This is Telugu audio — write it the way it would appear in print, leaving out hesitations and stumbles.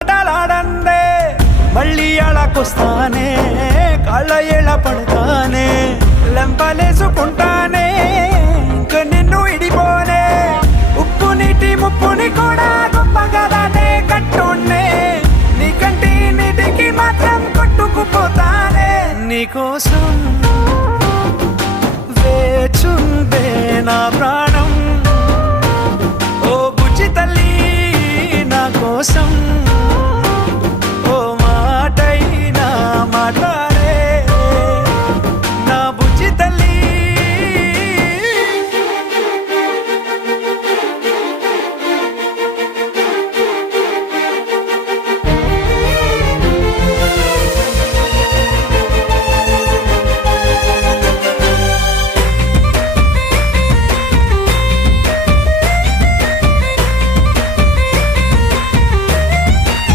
ఆటలాడందే మళ్ళీ అళకొస్తానే కాళ్ళ ఏళ పడతానే లెంపలేసుకుంటానే ఇంక నిన్ను ఇడిపోనే ఉప్పు నీటి ముప్పుని కూడా గొప్పగా దాటే కట్టున్నే నీ కంటి నీటికి మాత్రం కొట్టుకుపోతానే నీకోసం వేచుందే నా